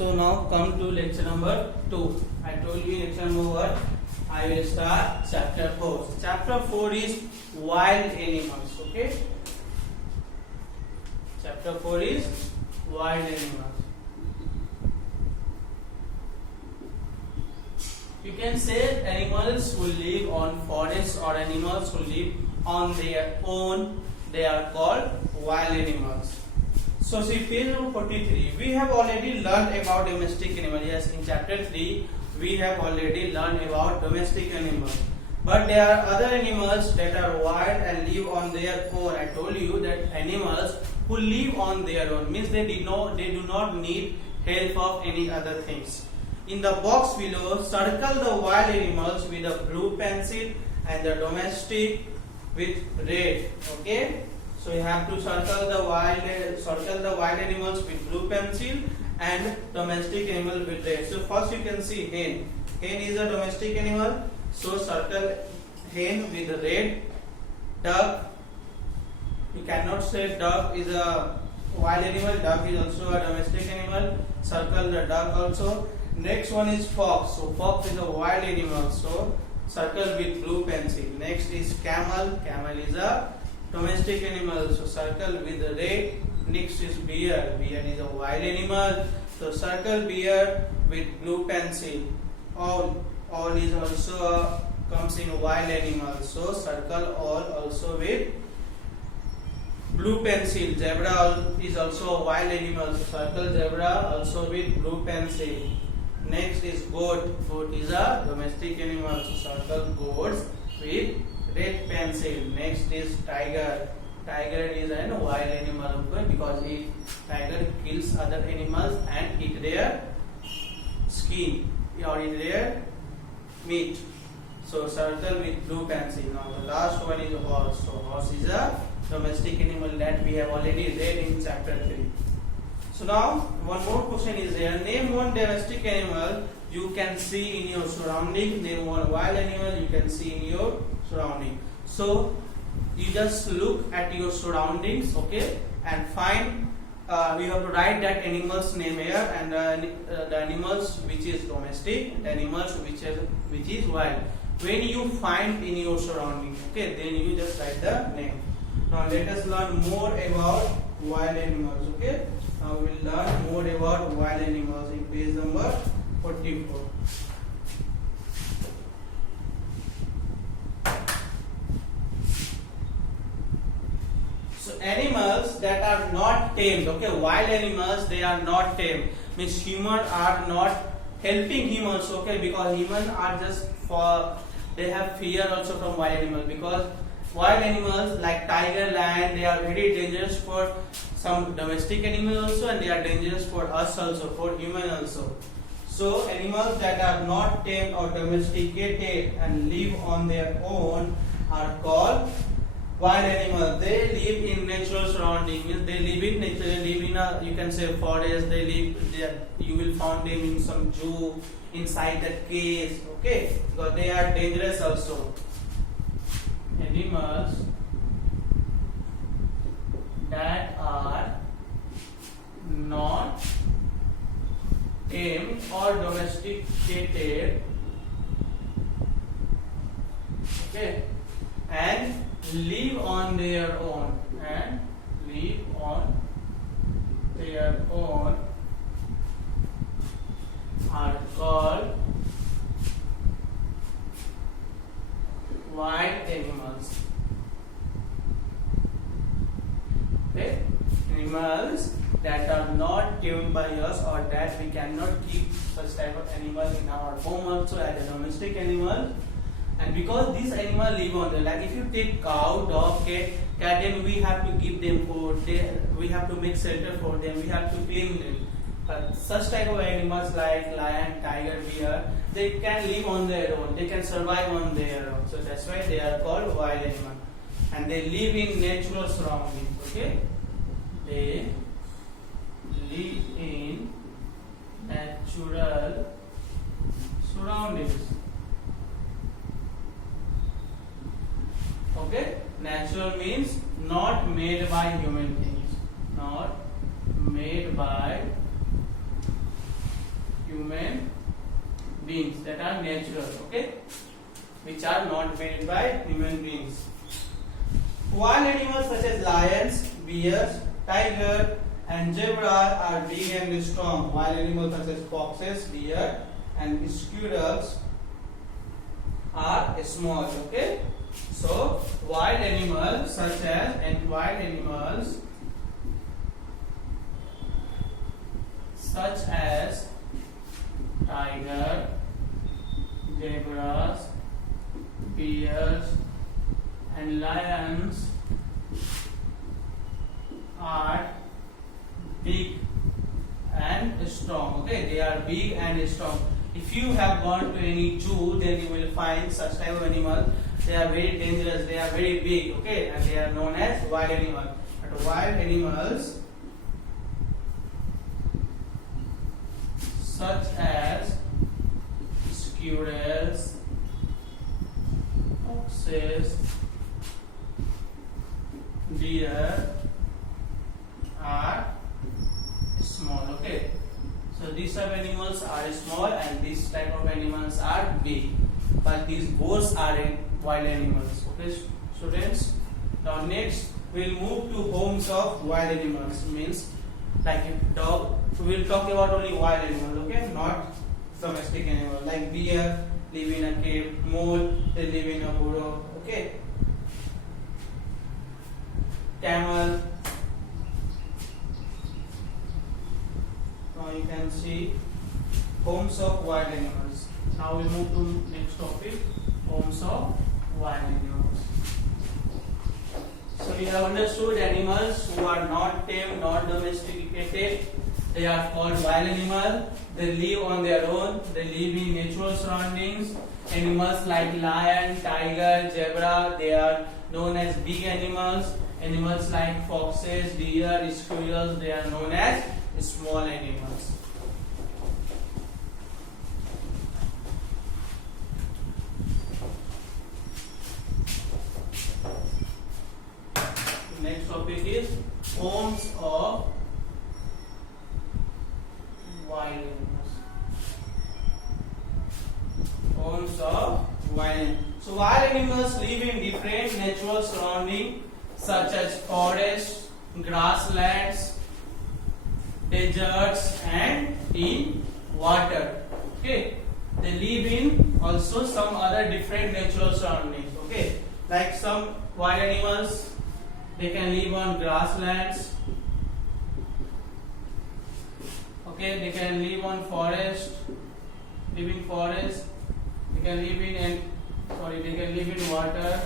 So now come to lecture number 2. I told you lecture number 1. I will start chapter 4. Chapter 4 is wild animals. Okay. Chapter 4 is wild animals. You can say animals who live on forests or animals who live on their own. They are called wild animals. So see page number 43. We have already learned about domestic animals. Yes, in chapter 3 we have already learned about domestic animals. But there are other animals that are wild and live on their own. I told you that animals who live on their own means they do not need help of any other things. In the box below, circle the wild animals with a blue pencil and the domestic with red. Okay. So you have to circle the wild animals with blue pencil and domestic animal with red. So first you can see hen. Hen is a domestic animal. So circle hen with red. Duck. You cannot say duck is a wild animal. Duck is also a domestic animal. Circle the duck also. Next one is fox. So fox is a wild animal. So circle with blue pencil. Next is camel. Camel is a domestic animal. So circle with the red. Next is bear. Bear is a wild animal. So circle bear with blue pencil. Owl is also comes in wild animal. So circle owl also with blue pencil. Zebra is also a wild animal. So circle zebra also with blue pencil. Next is goat. Goat is a domestic animal. So circle goats with red pencil. Next is tiger. Tiger is a wild animal because tiger kills other animals and eat their skin or eat their meat. So circle with blue pencil. Now the last one is horse. So horse is a domestic animal that we have already read in chapter 3. So now one more question is there. Name one domestic animal you can see in your surrounding. Name one wild animal you can see in your surrounding. So you just look at your surroundings, okay, and find. You have to write that animal's name here and the animals which is domestic, the animals which is wild. When you find in your surrounding, okay, then you just write the name. Now let us learn more about wild animals. Okay, now we will learn more about wild animals in page number 44. Animals that are not tamed, okay, wild animals they are not tamed, means humans are not helping humans, okay, because humans are just they have fear also from wild animals, because wild animals like tiger, lion, they are very dangerous for some domestic animals also, and they are dangerous for us also, for human also. So animals that are not tamed or domesticated and live on their own are called wild animals. They live in natural surroundings. They live in nature. They live in a, you can say, forest. They live there. You will find them in some zoo, inside the cage. Okay, because they are dangerous also. Animals that are not tamed or domesticated. Okay, and live on their own are called wild animals. Okay, animals that are not tamed by us or that we cannot keep such type of animal in our home also as a domestic animal. And because these animals live on them, like if you take cow, dog, cat, then we have to give them food, we have to make shelter for them, we have to clean them. But such type of animals like lion, tiger, bear, they can live on their own, they can survive on their own. So that's why they are called wild animals. And they live in natural surroundings, okay? They live in natural surroundings. Okay, natural means not made by human things, not made by human beings that are natural, okay, which are not made by human beings. Wild animals such as lions, bears, tiger, and zebra are big and strong. Wild animals such as foxes, deer, and squirrels are small. Okay, so wild animals such as tiger, zebras, bears, and lions are big and strong. Okay, they are big and strong. If you have gone to any zoo, then you will find such type of animal. They are very dangerous. They are very big. Okay, and they are known as wild animals. But wild animals such as squirrels, foxes, deer are small. Okay, so these type of animals are small and these type of animals are big, but these both are wild animals. Okay, students. Now next we'll move to homes of wild animals. Means like a dog. So we'll talk about only wild animals. Okay, not domestic animals. Like deer live in a cave, mole they live in a burrow. Okay, camel. Now you can see homes of wild animals. Now we move to next topic, homes of wild animals. So we have understood animals who are not tamed, not domesticated. They are called wild animals. They live on their own. They live in natural surroundings. Animals like lion, tiger, zebra, they are known as big animals. Animals like foxes, deer, squirrels, they are known as small animals. Next topic is homes of wild animals. Homes of wild animals. So wild animals live in different natural surroundings such as forests, grasslands, deserts, and in water. Okay, they live in also some other different natural surroundings. Okay, like some wild animals, they can live on grasslands. Okay, they can live on forest, live in forest. They can live in they can live in water,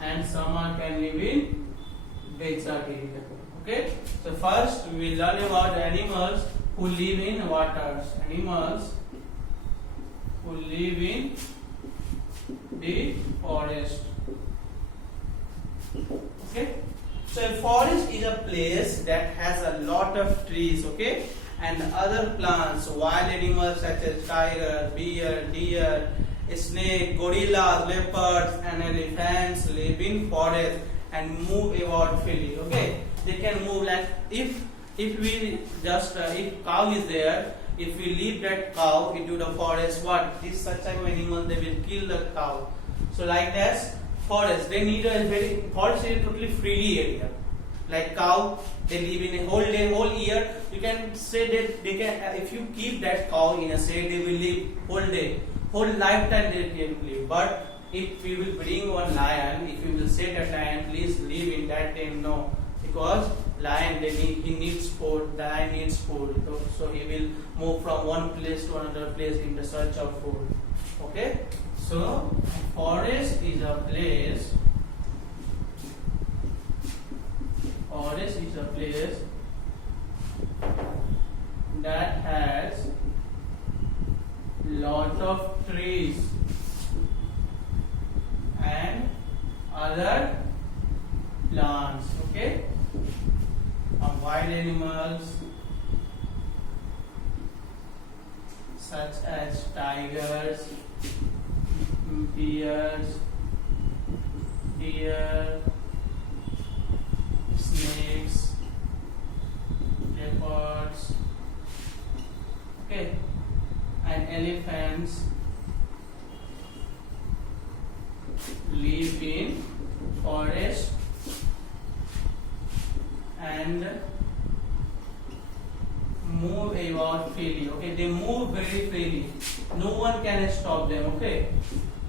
and some can live in desert area. Okay, so first we will learn about animals who live in waters. Animals who live in the forest. Okay, so a forest is a place that has a lot of trees, okay, and other plants. Wild animals such as tiger, bear, deer, snake, gorillas, leopards, and elephants live in forest and move about freely. Okay, they can move like if we just if cow is there, if we leave that cow into the forest, what this such type of animal, they will kill the cow. So like that, forest, they need a very forest is a totally freely area. Like cow, they live in a whole day, whole year. You can say that they can if you keep that cow in a shade, they will live whole day, whole lifetime they can live. But if we will bring one lion, if we will say that lion, please live in that time, no, because lion he needs food. The lion needs food, so he will move from one place to another place in the search of food. Okay, so forest is a place. Forest is a place that has lot of trees and other plants. Okay, wild animals such as tigers, bears, deer, snakes, leopards. Okay, and elephants live in forest and move about freely. Okay, they move very freely. No one can stop them. Okay,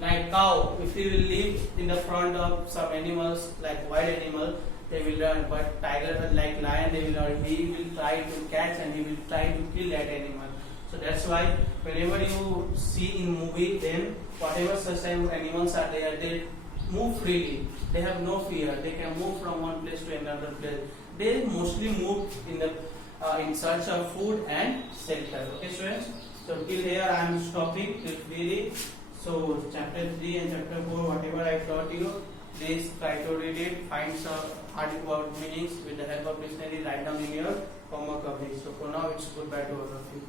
like cow, if you will live in the front of some animals, like wild animal, they will run. But tiger, like lion, they will not. He will try to catch and he will try to kill that animal. So that's why whenever you see in movie, then whatever such type of animals are there, they move freely. They have no fear. They can move from one place to another place. They mostly move in search of food and shelter. Okay, students. So till here I am stopping. Till really. So chapter 3 and chapter 4, whatever I taught you, please try to read it. Find some hard word meanings with the help of dictionary. Write down in your homework of this. So for now, it's goodbye to all of you.